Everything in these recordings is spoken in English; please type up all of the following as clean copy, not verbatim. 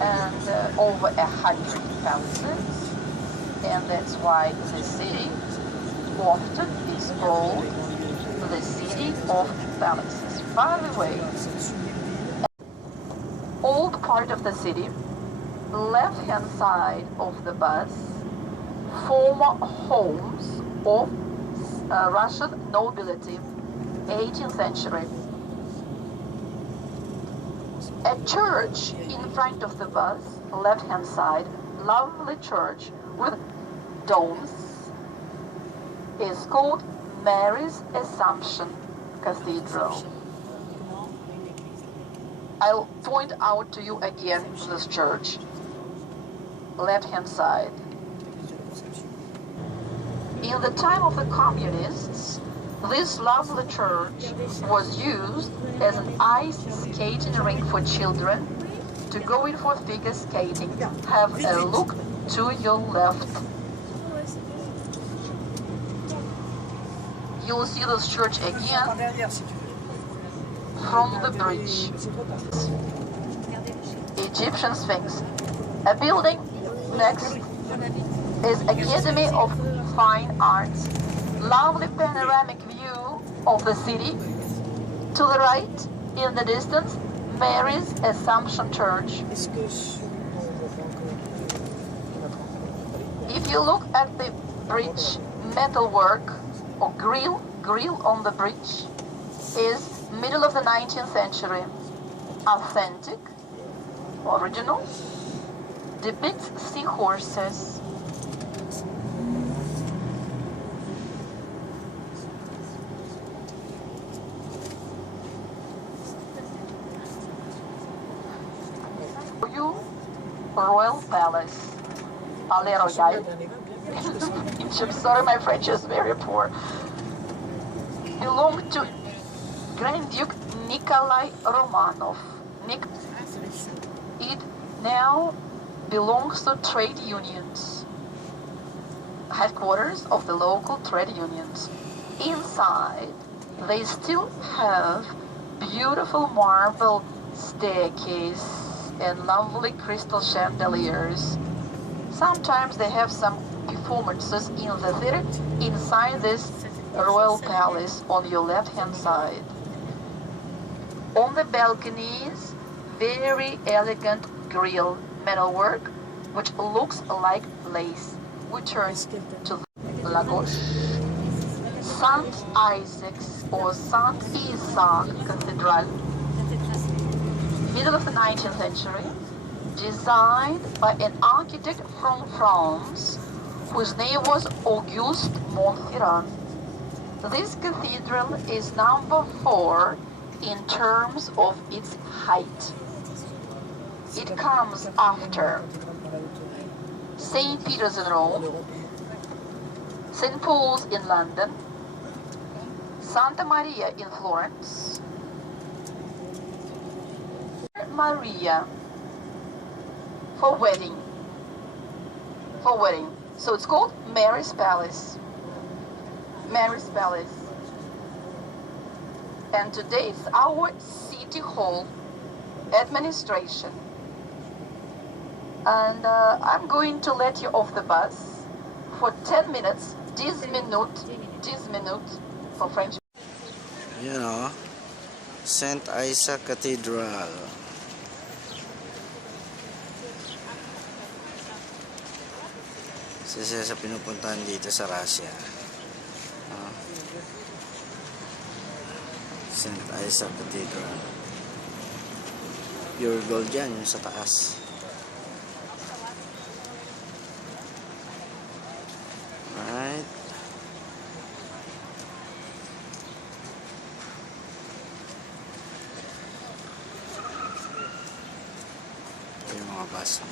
and over 100 palaces, and that's why the city often is called the city of palaces. By the way, old part of the city, left-hand side of the bus, former homes of Russian nobility, 18th century. A church in front of the bus, left-hand side, lovely church with domes, is called Mary's Assumption Cathedral. I'll point out to you again this church, left-hand side. In the time of the communists, this lovely church was used as an ice skating rink for children to go in for figure skating. Have a look to your left. You'll see this church again from the bridge. Egyptian Sphinx. A building next is Academy of Fine Arts. Lovely panoramic view of the city. To the right, in the distance, Mary's Assumption Church. If you look at the bridge metalwork or grill on the bridge is middle of the 19th century. Authentic, original, depicts seahorses. Royal Palace, Palais Royal. Egypt, sorry, my French is very poor. Belonged to Grand Duke Nikolai Romanov. It now belongs to trade unions, headquarters of the local trade unions. Inside, they still have beautiful marble staircase and lovely crystal chandeliers. Sometimes they have some performances in the theater inside this royal palace on your left-hand side. On the balconies, very elegant grille metalwork, which looks like lace. We turn to La Gauche. Saint Isaac's or Saint Isaac Cathedral, middle of the 19th century, designed by an architect from France whose name was Auguste Montferrand. This cathedral is number 4 in terms of its height. It comes after St. Peter's in Rome, St. Paul's in London, Santa Maria in Florence, Maria for wedding. So it's called Mary's Palace. Mary's Palace. And today it's our city hall administration. And I'm going to let you off the bus for 10 minutes, 10 minutes for French. Yan o, St. Isaac Cathedral. Isa sa pinupuntahan dito sa Russia. St. Isaac Cathedral. Pure gold yan, yung sa taas. Alright. Ito yung mga bus.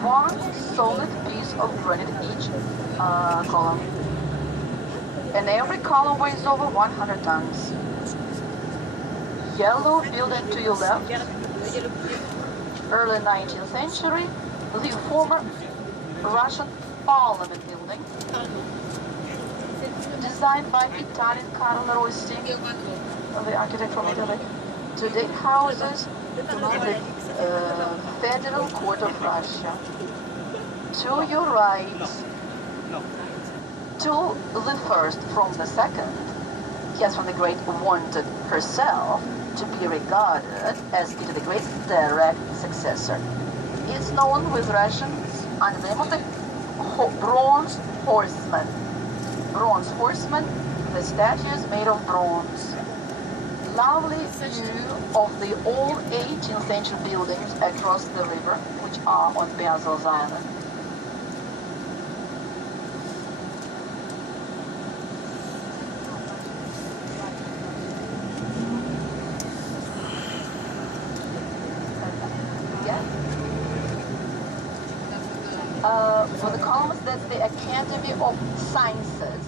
One solid piece of granite each column. And every column weighs over 100 tons. Yellow building to your left, early 19th century, the former Russian Parliament building, designed by Italian Carlo Rossi, the architect from Italy. Today houses the Federal Court of Russia. To your right, to the first from the second, Catherine the Great wanted herself to be regarded as Peter the Great's direct successor. It's known with Russians under the name of the Bronze Horseman. Bronze Horseman, the statue is made of bronze. Lovely view of the old 18th century buildings across the river, which are on Berzel's Island. For the columns, that's the Academy of Sciences,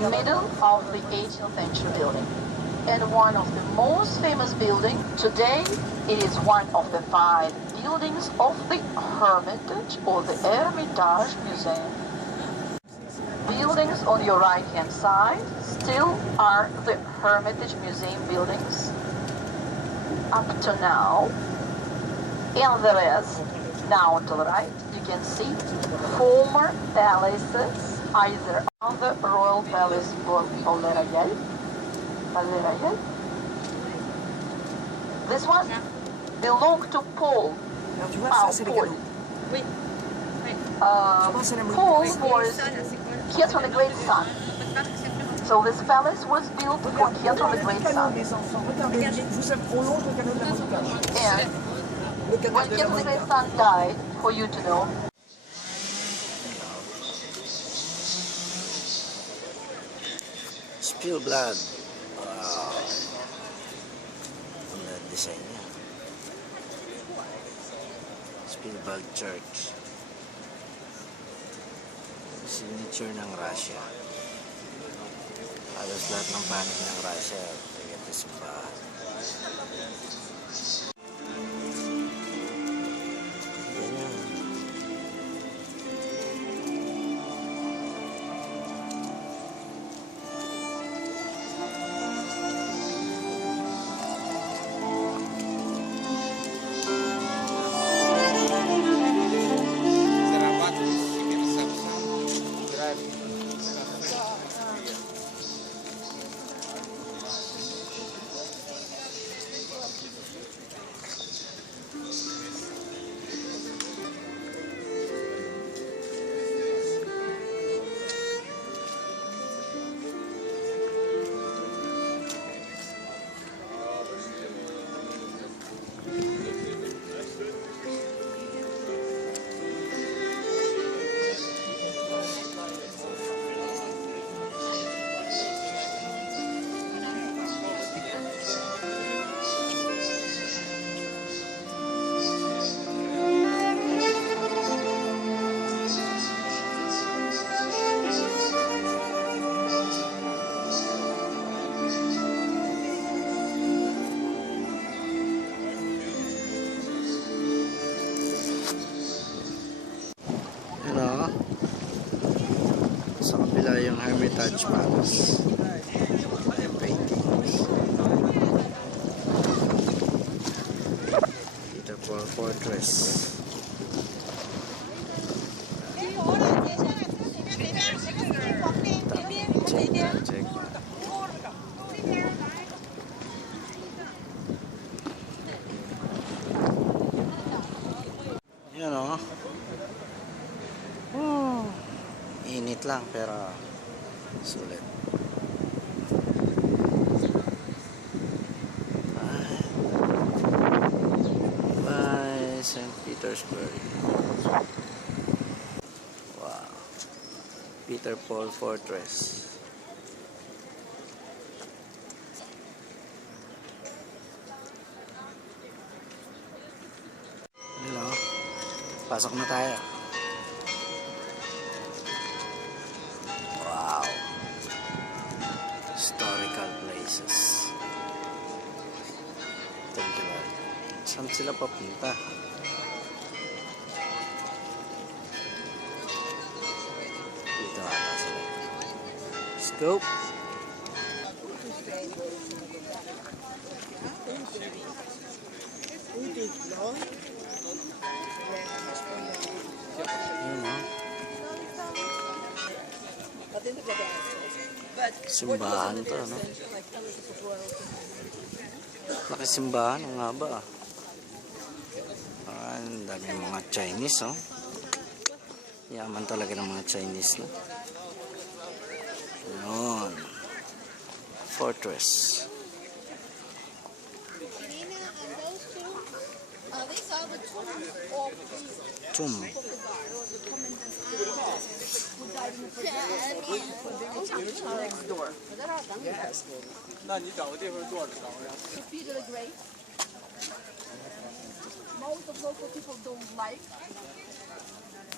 middle of the 18th century building. And one of the most famous buildings today, it is one of the 5 buildings of the Hermitage or the Hermitage Museum. Buildings on your right hand side still are the Hermitage Museum buildings up to now. And the rest, now to the right, you can see former palaces, either on the Royal Palace or Palais Royal. This one belonged to Paul. Paul was Catherine the Great's son. So this palace was built for Catherine the Great's son. And when Catherine the Great's son died, for you to know, Spill blood. Wow. Ang design niya. Spielberg Church. Signature ng Russia. Halos lahat ng panig ng Russia ito sa bahay. Ganyan. Sa kabila yung Hermitage Palace. Paintings. Peter Paul Fortress. Check. Yan o. Init lang pero sulit. Bye, St. Petersburg. Wow. Peter Paul Fortress. Hello. Pasok na tayo. Historical places. Thank you, Lord. Saan sila papunta? go. Yun, oh. Simbahan to, no? Laki simbahan, ang haba, ah. Ang dami mga Chinese, oh. Yaman talaga ng mga Chinese, no? Yun. Fortress. Tomb. Next door. Peter the Great. Most of local people don't like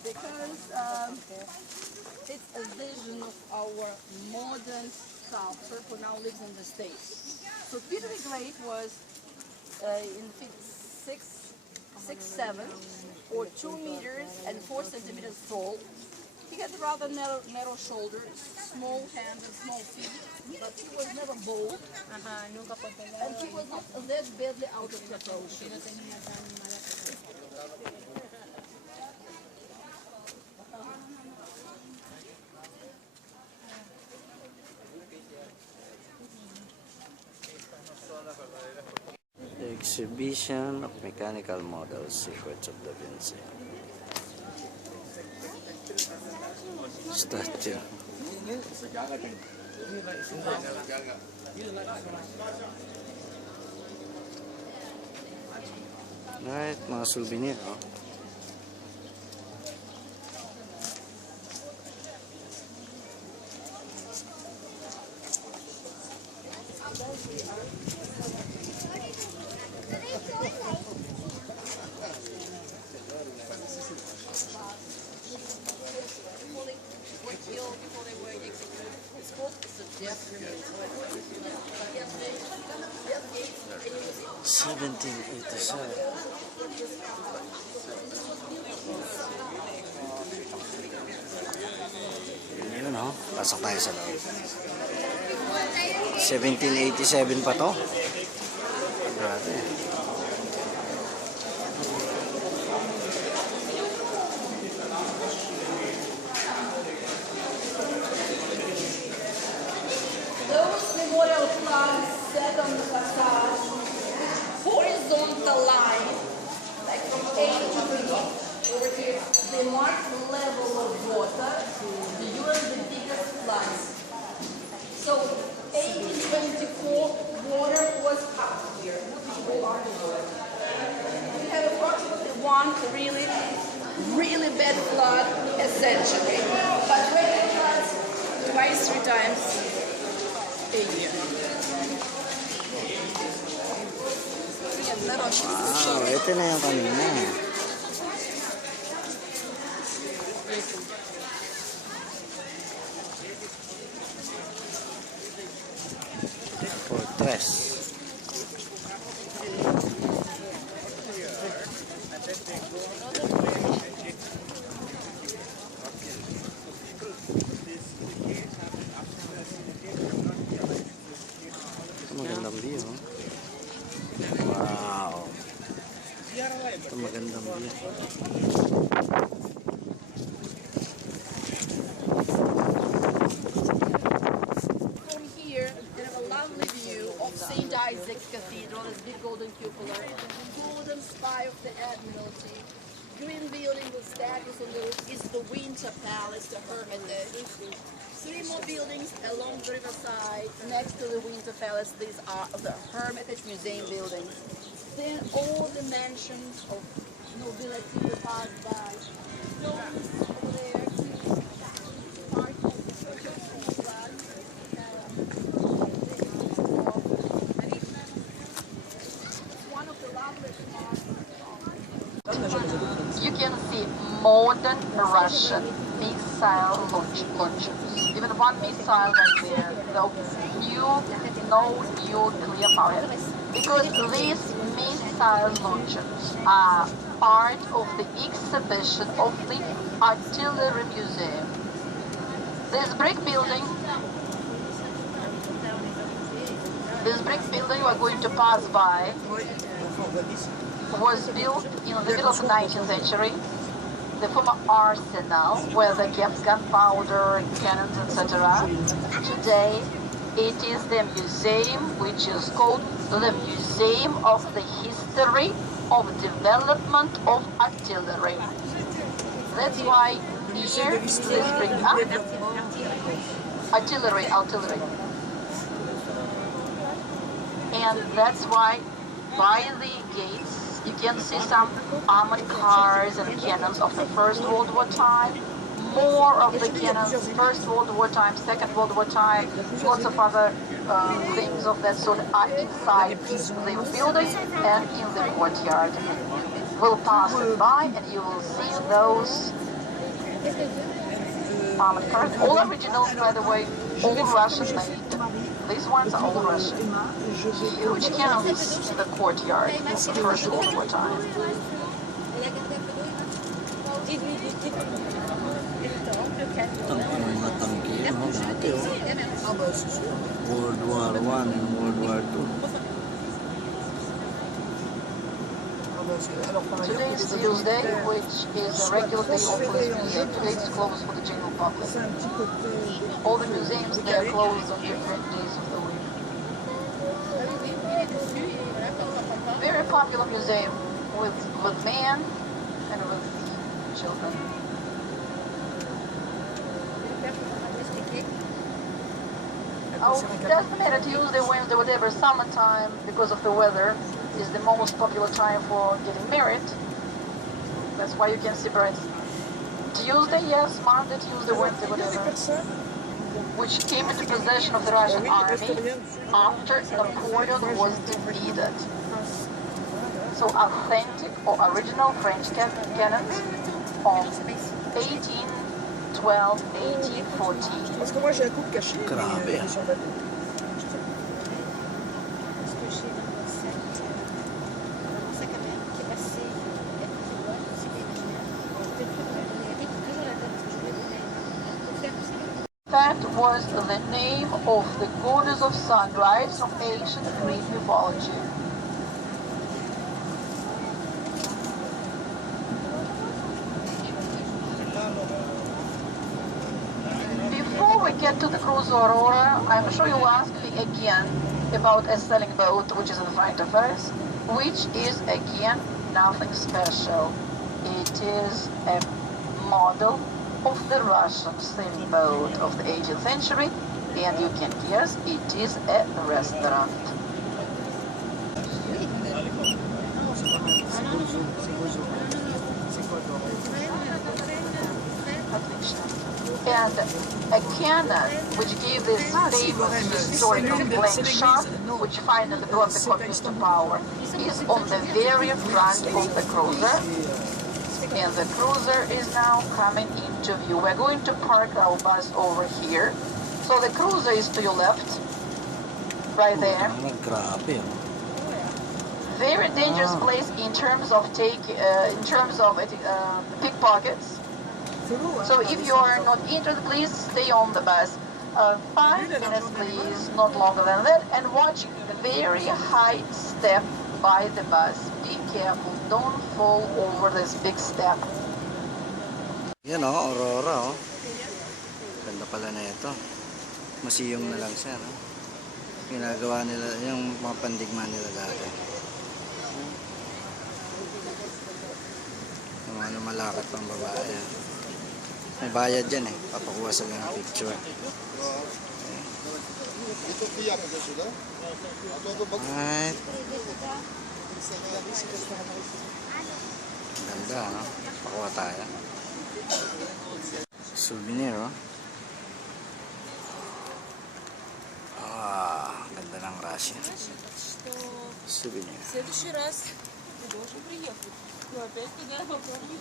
because it's a vision of our modern sculptor who now lives in the States. So Peter the Great was in 6'7" or 2 meters and 4 centimeters tall. He had rather narrow shoulders, small hands and small feet, but he was never bold, and he was not that badly out of proportion. Exhibition of mechanical models, Secrets of Da Vinci. Statue. Alright, mga souvenir, oh. Before they were executed, it's called the death pyramid. 1787. Yun, oh. Pasok tayo sa loob. 1787 pa to. Grabe. Those memorial plaques set on the facade, horizontal line, like from A to B, over here, they mark the level of water during the biggest floods. So, 1824, water was up here. We had approximately one really bad flood a century, but rain floods twice, 3 times a year. Wow, ito na yung kanina. Fortress. Magandang view, oh. Wow. Ito magandang view. From here, you have a lovely view of St. Isaac's Cathedral, this big golden cupola, golden spire of the Admiralty, green building with statues on the roof is the Winter Palace, the Hermitage. 3 more buildings along the riverside next to the Winter Palace. These are the Hermitage Museum buildings. Then all the mansions of nobility will pass by. Those over there, part of the one of the loveliest parts. You can see modern Russian missile launchers. Even one missile right there, no nuclear power. Because these missile launchers are part of the exhibition of the Artillery Museum. This brick building This brick building you are going to pass by was built in the middle of the 19th century. The former arsenal where they kept gunpowder, cannons, etc. Today, it is the museum which is called the Museum of the History of Development of Artillery. That's why near this brick, artillery. And that's why by the gates you can see some armored cars and cannons of the First World War time. More of the cannons, First World War time, Second World War time, lots of other things of that sort are inside the building and in the courtyard. We'll pass it by and you will see those armored cars. All originals, by the way, all Russian made. These ones are all Russian. Huge cannons in the courtyard of the First World War time. Mga tangke, dati World War I and World War II. Today is Tuesday, which is a regular day of police museum. Today it's closed for the general public. All the museums, they are closed on different days of the week. Very popular museum with men and with children. Oh, it doesn't matter Tuesday, Wednesday, whatever, summertime, because of the weather, is the most popular time for getting married. That's why you can see brides. Tuesday, yes, Monday, Tuesday, Wednesday, whatever. Which came into possession of the Russian army after Napoleon was defeated. So authentic or original French cannons of 1812, 1814. Parce que moi j'ai un couple caché. Grabe. That was the name of the goddess of sunrise from ancient Greek mythology. Before we get to the cruiser Aurora, I'm sure you'll ask me again about a sailing boat which is in front of us, which is again nothing special. It is a model of the Russian sailing boat of the 18th century, and you can guess it is a restaurant. And a cannon which gave this famous historical blank shot, which finally brought the communist to power, is on the very front of the cruiser. And the cruiser is now coming into view. We're going to park our bus over here. So the cruiser is to your left, right there. Grabe. Very dangerous place in terms of pickpockets. So if you are not interested, please stay on the bus. 5 minutes, please, not longer than that, and watch the very high step by the bus. Be careful, don't fall over this big step. Yan o, Aurora o. Ganda pala na ito. Masiyong na lang siya, no? Ginagawa nila, yung mga pandigma nila dati. Yung mga lumalakat pang babae. May bayad dyan eh, papakuha sa ng picture. Alright. Ganda, no? Pakuha tayo. Souvenir, oh. Ganda ng Russia. Souvenir. В следующий раз ты должен приехать. Ну, опять туда попробуй.